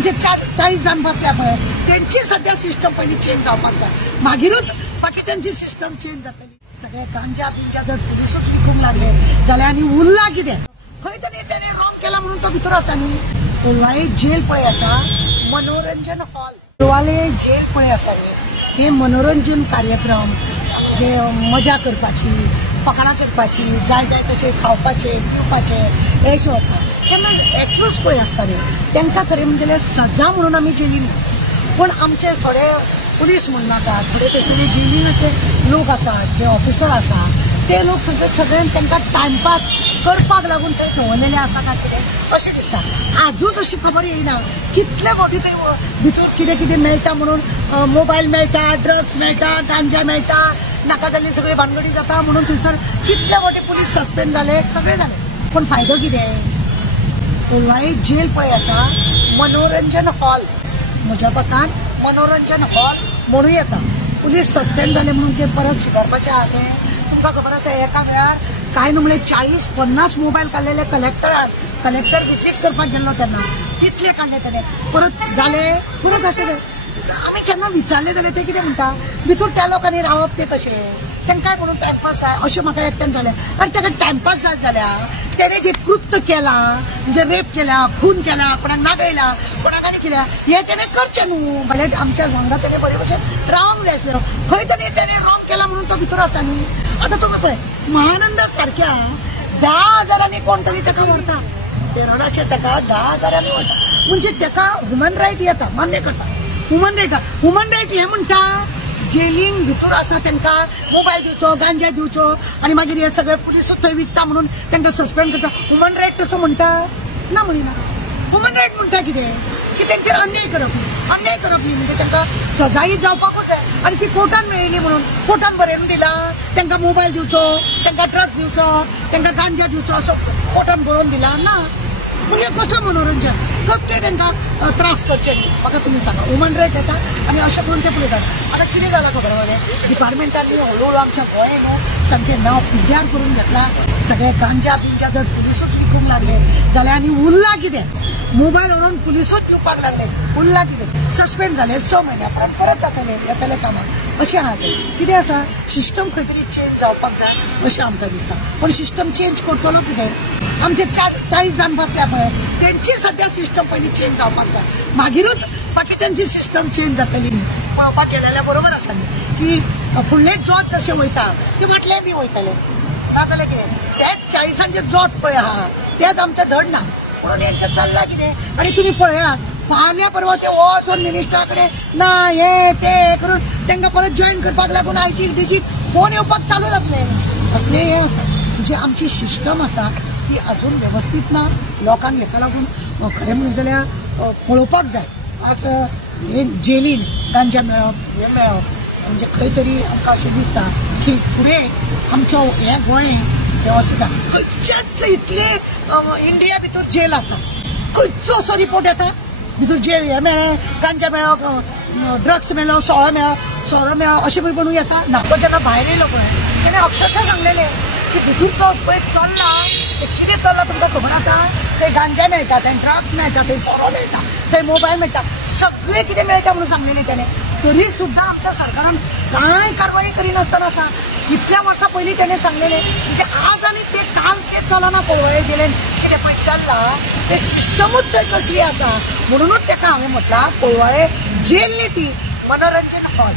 आमचे 40 जण बसल्यामुळे त्यांची सध्या सिस्टम पहिली चेंज जावपाक जाय, मागीरूच बाकीच्यांची सिस्टम चेंज जातली। सगळे गांजा बिंजा जर पुलिसूच विकूंक लागले जाल्यार आनी उरला कितें? खंय तरी तेणे रॉंग केला म्हणून तो भितर आसा न्ही। कोलवाळे जेल पळय आसा, मनोरंजन हॉल कोलवाळे जेल पळय आसा हे मनोरंजन कार्यक्रम जे मजा करपाची, फकाणां करपाची, जाय जाय तशें खावपाचे पिवपाचे हे शोक केन्ना एक्यूज पळय आसताले तांकां खरें म्हणजे सजा म्हणून आमी जेलीन, पूण आमचे थोडे पुलीस म्हणनाका थोडे तशे जेलीनाचे लोक आसात, जे ऑफिसर आसा ते लोक सगळ्यांक तांकां टायमपास करपाक लागून थंय दवरलेले आसा काय कितें अशें दिसता। आजूच अशी खबर येयना कितले फावटी थंय भितर कितें कितें मेळटा म्हणून, मोबायल मेळटा, ड्रग्स मेळटा, गांजा मेळटा, नाका जाल्ली सगळी भानगडी जाता म्हणून थंयसर कितले फावटी पुलीस सस्पेंड जाले, सगळे जाले, पूण फायदो कितें? कोलवाळे जेल पळय आसा, मनोरंजन हॉल म्हज्या कोतान मनोरंजन हॉल म्हणून येता। पुलीस सस्पेंड जाले म्हणून ते परत सुदारपाचें आहा तें तुमकां खबर आसा। एका वेळार काय न्हू म्हणलें 40-50 मोबायल काडलेले कलेक्टर विजीट करपाक गेल्लो तेन्ना तितले काडले तेणे, परत जाले परत अशें। आमी केन्ना विचारले जाल्यार ते कितें म्हणटा भितर त्या लोकांनी रावप ते कशें, तांकां म्हणून टायमपास जाय अशें म्हाका एकट्यान जालें। आनी ताका टायमपास जाय जाल्यार तेणे जे कृत्य केला म्हणजे रेप केला, खून केला, कोणाक नागयला, कोणाक आनी केल्या हे तेणे करचें न्हू, भले आमच्या वांगडा तेणे बरे भशेन रावंक जाय आसलें, खंय तरी तेणे रॉंग केला म्हणून तो भितर आसा न्ही। आतां तुमी पळय महानंदा सारख्या 10,000 कोण तरी ताका व्हरता, पेरोडाचे ताका 10,000 व्हरता, म्हणजे ताका ह्युमन रायट येता, मान्य करता ह्युमन रायट हे म्हणटा जेलीन भितर आसा तांकां मोबायल दिवचो, गांजा दिवचो आनी मागीर हे सगळे पुलीस थंय विकता म्हणून तांकां सस्पेंड करता। ह्युमन रायट तसो म्हणटा ना, म्हणिना। ह्युमन रायट म्हणटा कितें की तेंचेर अन्याय करप न्ही, म्हणजे तांकां सजाई जावपाकूच जाय आनी ती कोर्टान मेळयली म्हणून कोर्टान बरयून दिला तांकां मोबायल दिवचो, तांकां ड्रग्स दिवचो, तांकां गांजा दिवचो असो कोर्टान बरोवन दिला ना। म्हणजे कसलं मनोरंजन, कसले तांकां त्रास करचे न्ही, म्हाका तुमी सांगा। ह्युमन रायट येता आनी अशें करून ते फुडें जाता। आतां कितें जालां खबर मरे, डिपार्टमेंटांनी हळू आमच्या गोंय न्हू सामकें नांव पिड्ड्यार करून घेतला। सगळे गांजा बिंजा जर पुलिसूच विकूंक लागले जाल्यार आनी उरला कितें? मोबायल व्हरून पुलिसूच दिवपाक लागले, उरला कितें? सस्पेंड जाले 6 म्हयन्या परत परत येतले कामाक अशें आहा तें। कितें आसा सिस्टम खंय तरी चेंज जावपाक जाय अशें आमकां दिसता, पण सिस्टम चेंज करतलो कितें? आमचे 40 जण बसल्यामुळे त्यांची सध्या सिस्टम पहिली चेंज जावपाक जाय, मागीरूच बाकीच्यांची सिस्टम चेंज जातली। पळोवपाक गेले जाल्यार बरोबर आसा न्ही की फुडले जोत जशें वयता ते म्हटलें बी वयतले, नाजाल्यार कितें तेच 40 जोत पळय आहा तेच आमचें धड ना म्हणून हेंचें चल्लां कितें। आनी तुमी पळयात फाल्यां परवा ते वचून मिनिस्टरा कडेन ना हे ते करून तांकां परत जॉईन करपाक लागून आयची डिजीट फोन येवपाक चालू जातले असले हे आसा। म्हणजे आमची सिस्टम आसा ती अजून व्यवस्थित ना, लोकांक हेका लागून खरें म्हणलें जाल्यार पळोवपाक जाय। आज हे जेलीन गांजा मेळप हे मेळप म्हणजे खंय तरी आमकां अशें दिसता की फुडें आमचो हे गोंय वेवस्थीत आसा। खंयचेच इतले इंडिया भितर जेल आसा, खंयचो असो रिपोर्ट येता भितर जेल हे मेळ्ळें, गांजा मेळ्ळो, ड्रग्स मेळ्ळो, सोरो मेळ्ळो अशें म्हणून येता ना। तो जेन्ना भायर येयलो पळय तेणें अक्षरशः सांगलेलें की भितर जो पळय चल्ला ते कितें चल्ला तुमकां खबर आसा? थंय गांजा मेळटा, थंय ड्रग्स मेळटा, थंय सोरो मेळटा, थंय मोबायल मेळटा, सगळें कितें मेळटा म्हणून सांगलेलें तेणें। तरी सुद्दां आमच्या सरकारान कांय कारवाई करिनासतना आसा। इतल्या वर्सां पयलीं तेणें सांगलेलें, म्हणजे आज आनी ते काम तें चलना कोलवाळे जेलेन कितें पळय चल्ला ते सिस्टमूच थंय कसली आसा म्हणूनच ताका हांवें म्हटलां कोलवाळे जेल न्ही ती मनोरंजन हॉल।